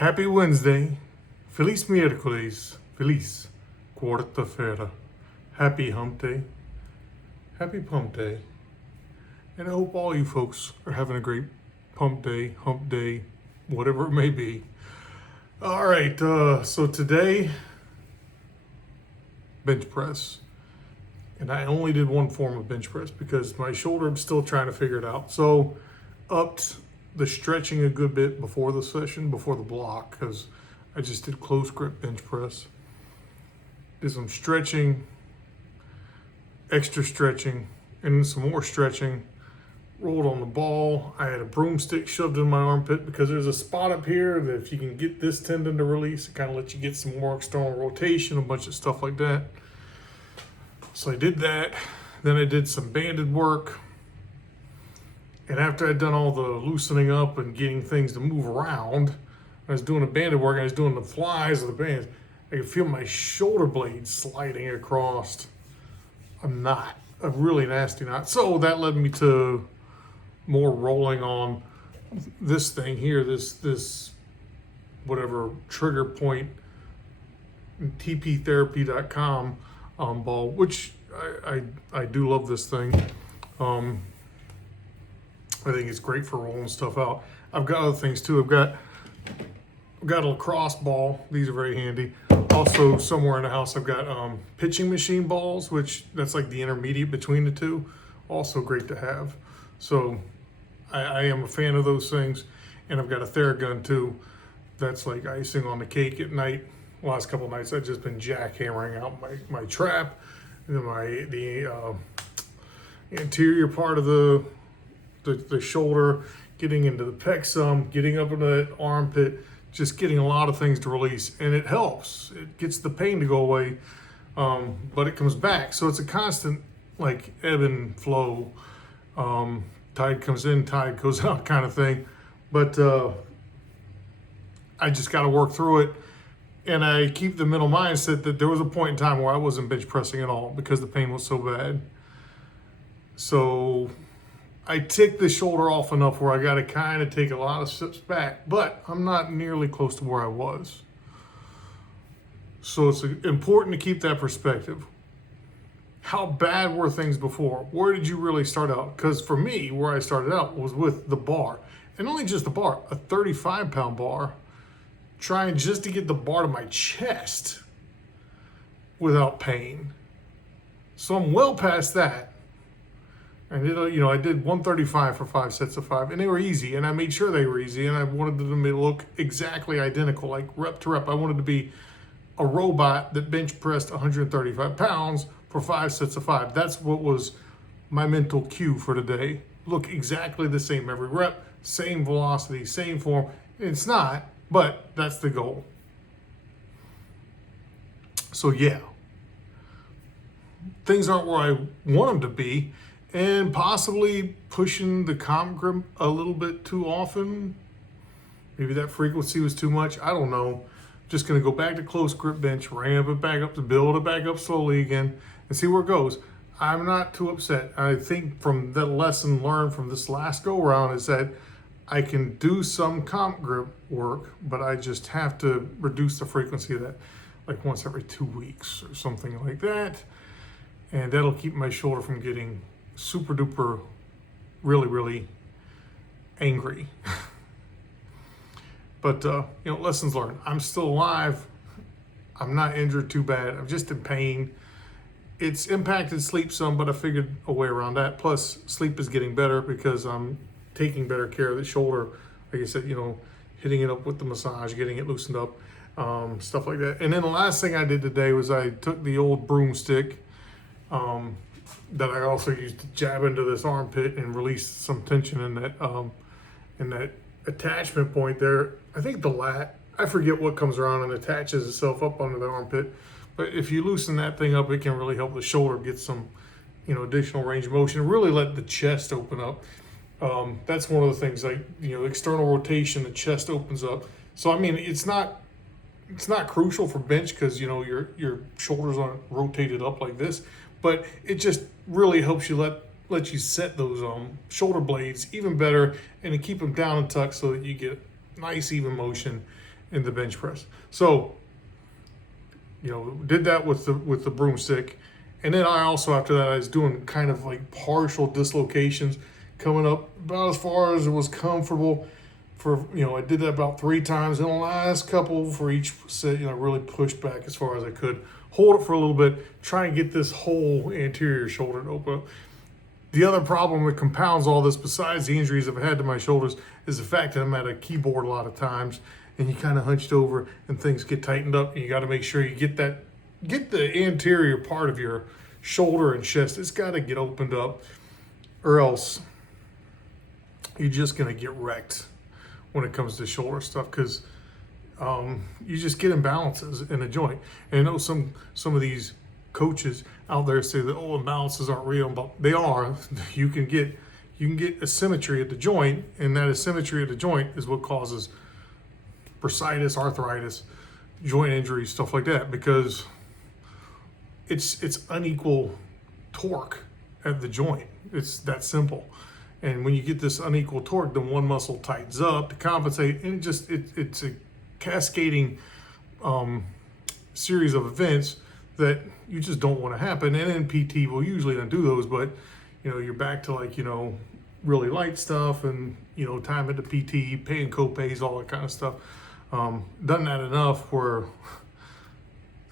Happy Wednesday. Feliz miércoles. Feliz quarta-feira. Happy hump day. Happy pump day. And I hope all you folks are having a great pump day, hump day, whatever it may be. All right, so today, bench press. And I only did one form of bench press because my shoulder, I'm still trying to figure it out. So upped the stretching a good bit before the session, before the block, because I just did close grip bench press. Did some stretching, extra stretching, and some more stretching. Rolled on the ball. I had a broomstick shoved in my armpit because there's a spot up here that if you can get this tendon to release, it kind of lets you get some more external rotation, a bunch of stuff like that. So I did that. Then I did some banded work. And after I'd done all the loosening up and getting things to move around, I was doing the banded work, I was doing the flies of the bands. I could feel my shoulder blade sliding across a knot, a really nasty knot. So that led me to more rolling on this thing here, this whatever trigger point, tptherapy.com ball, which I do love this thing. I think it's great for rolling stuff out. I've got other things too. I've got a lacrosse ball. These are very handy. Also, somewhere in the house, I've got pitching machine balls, which that's like the intermediate between the two. Also great to have. So I am a fan of those things. And I've got a Theragun too. That's like icing on the cake at night. The last couple of nights, I've just been jackhammering out my trap, and the interior part of the shoulder, getting into the pec sum, getting up into that armpit, just getting a lot of things to release, and it helps. It gets the pain to go away, but it comes back. So it's a constant like ebb and flow. Tide comes in, tide goes out kind of thing. But I just got to work through it. And I keep the mental mindset that there was a point in time where I wasn't bench pressing at all because the pain was so bad. So I ticked the shoulder off enough where I got to kind of take a lot of steps back, but I'm not nearly close to where I was. So it's important to keep that perspective. How bad were things before? Where did you really start out? Because for me, where I started out was with the bar, and only just the bar, a 35-pound bar, trying just to get the bar to my chest without pain. So I'm well past that. And I did 135 for 5 sets of 5, and they were easy, and I made sure they were easy, and I wanted them to look exactly identical, like rep to rep. I wanted to be a robot that bench pressed 135 pounds for 5 sets of 5. That's what was my mental cue for today. Look exactly the same every rep, same velocity, same form. It's not, but that's the goal. So yeah, things aren't where I want them to be, and possibly pushing the comp grip a little bit too often. Maybe that frequency was too much. I don't know. Just going to go back to close grip bench, ramp it back up to build it back up slowly again and see where it goes. I'm not too upset. I think from the lesson learned from this last go around is that I can do some comp grip work, but I just have to reduce the frequency of that, like once every 2 weeks or something like that. And that'll keep my shoulder from getting super duper, really, really angry. But, lessons learned. I'm still alive. I'm not injured too bad. I'm just in pain. It's impacted sleep some, but I figured a way around that. Plus, sleep is getting better because I'm taking better care of the shoulder. Like I said, hitting it up with the massage, getting it loosened up, stuff like that. And then the last thing I did today was I took the old broomstick that I also used to jab into this armpit and release some tension in that attachment point there. I think the lat, I forget what comes around and attaches itself up under the armpit. But if you loosen that thing up, it can really help the shoulder get some, additional range of motion. Really let the chest open up. That's one of the things, like, external rotation, the chest opens up. So, I mean, it's not crucial for bench because, your shoulders aren't rotated up like this, but it just really helps you let you set those shoulder blades even better and to keep them down and tucked so that you get nice even motion in the bench press. So, you know, did that with the broomstick. And then I also, after that, I was doing kind of like partial dislocations, coming up about as far as it was comfortable. For, you know, I did that about 3 times. And the last couple for each set, you know, really pushed back as far as I could. Hold it for a little bit, try and get this whole anterior shoulder to open up. The other problem that compounds all this, besides the injuries I've had to my shoulders, is the fact that I'm at a keyboard a lot of times, and you kind of hunched over and things get tightened up, and you got to make sure you get the anterior part of your shoulder and chest. It's got to get opened up, or else you're just going to get wrecked when it comes to shoulder stuff, because you just get imbalances in a joint. And I know some of these coaches out there say that, oh, imbalances aren't real, but they are. You can get asymmetry at the joint, and that asymmetry at the joint is what causes bursitis, arthritis, joint injury, stuff like that, because it's unequal torque at the joint. It's that simple. And when you get this unequal torque, then one muscle tightens up to compensate, and it's a cascading series of events that you just don't want to happen. And in PT, we'll usually not do those, but you know, you're back to like, you know, really light stuff, and you know, time into PT, paying co-pays, all that kind of stuff. Done that enough where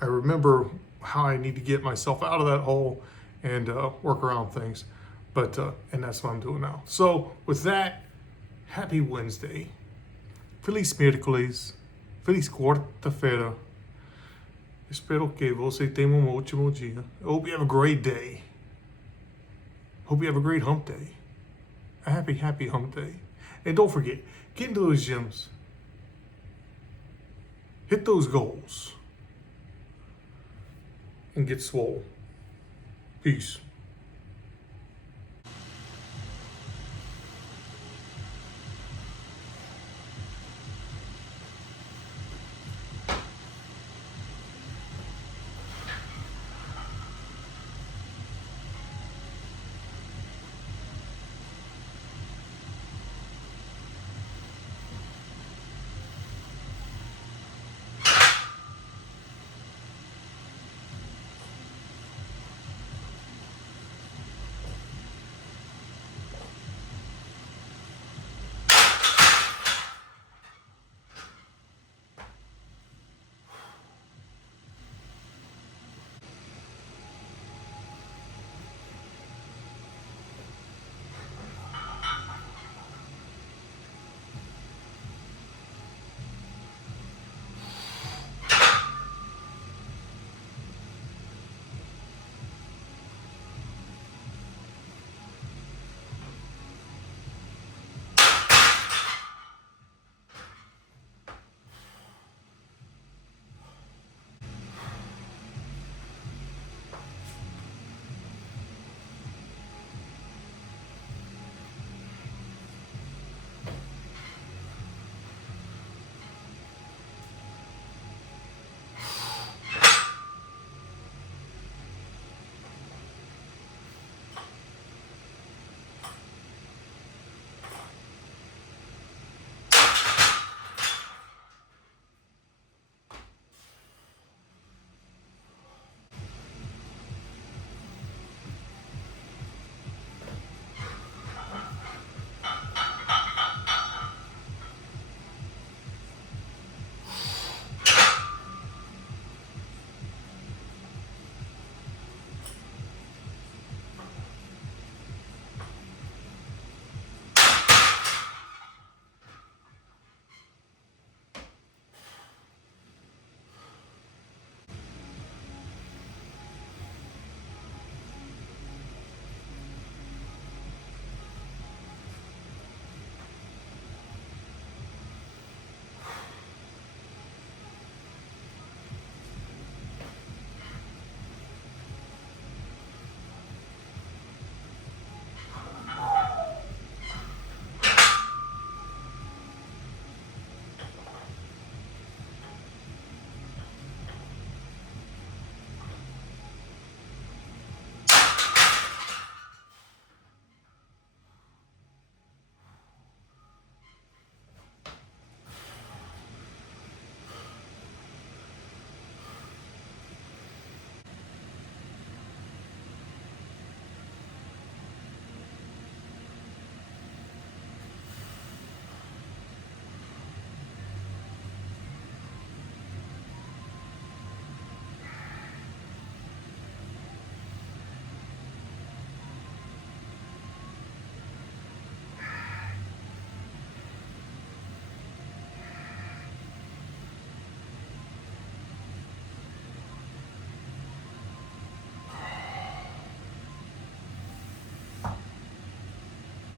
I remember how I need to get myself out of that hole and work around things. But and that's what I'm doing now. So with that, happy Wednesday, feliz miércoles, feliz quarta-feira. Espero que você tenha um ótimo dia. I hope you have a great day. Hope you have a great hump day. A happy hump day. And don't forget, get into those gyms. Hit those goals. And get swole. Peace.